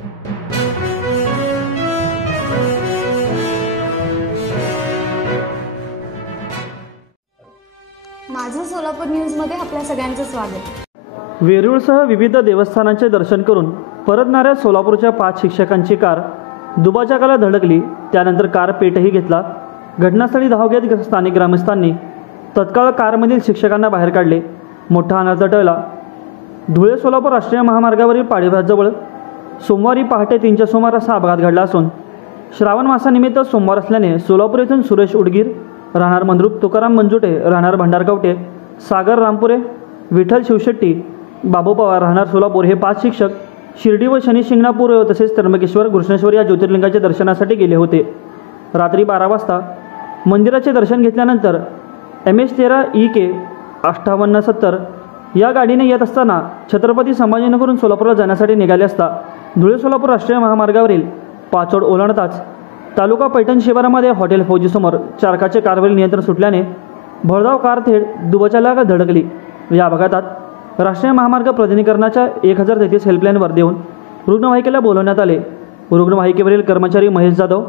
माझं सोलापूर न्यूजमध्ये आपल्या सगळ्यांचं स्वागत। वेरूळसह विविध देवस्थानांचे दर्शन करून परतणाऱ्या सोलापूरच्या 5 शिक्षकांची कार दुभाजकाला धडकली। त्यानंतर कार पेटही घेतला। घटनास्थळी धाव घेत स्थानिक ग्रामस्थांनी तत्काळ कारमधील शिक्षकांना बाहेर काढले। मोठा अनर्थ टळला। धुळे सोलापूर राष्ट्रीय महामार्गावरील पाडेभाजजवळ सोमवारी पहाटे 3च्या सुमारास हा अपघात घडला असून श्रावण मासानिमित्त सोमवार असल्याने सोलापूर येथून सुरेश उडगीर राहणार मंद्रुप, तुकाराम मंजुटे राहणार भंडारकवटे, सागर रामपुरे, विठ्ठल शिवशेट्टी, बाबू पवार राहणार सोलापूर हे 5 शिक्षक शिर्डी व शनी शिंगणापूर तसेच त्र्यंबकेश्वर, घृष्णेश्वर या ज्योतिर्लिंगाच्या दर्शनासाठी गेले होते। रात्री 12 वाजता मंदिराचे दर्शन घेतल्यानंतर MH13 EK 5870 या गाडीने येत असताना छत्रपती संभाजीनगरहून सोलापूरला जाण्यासाठी निघाले असता धुळे सोलापूर राष्ट्रीय महामार्गावरील पाचोड ओलांडताच तालुका पैठण शिवारामध्ये हॉटेल फौजीसमोर चालकाचे कारवरील नियंत्रण सुटल्याने भरधाव कार थेट दुभाजकाला धडकली। या अपघातात राष्ट्रीय महामार्ग प्राधिकरणाच्या 1033 हेल्पलाईनवर देऊन रुग्णवाहिकेला बोलवण्यात आले। रुग्णवाहिकेवरील कर्मचारी महेश जाधव,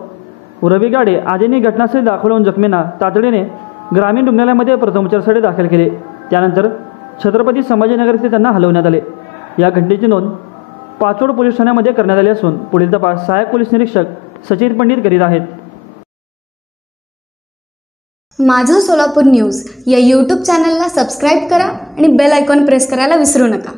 रवी गाडे आदींनी घटनास्थळी दाखल होऊन जखमींना तातडीने ग्रामीण रुग्णालयामध्ये प्रथमोपचारासाठी दाखल केले। त्यानंतर छत्रपती संभाजीनगर येथे त्यांना हलवण्यात आले। या घटनेची नोंद पाचोड पोलीस ठाण्यामध्ये करण्यात आली असून पुढील तपास सहाय्यक पोलीस निरीक्षक सचिन पंडित करीत आहेत। माझं सोलापूर न्यूज या YouTube चॅनलला सबस्क्राईब करा आणि बेल आयकॉन प्रेस करायला विसरू नका।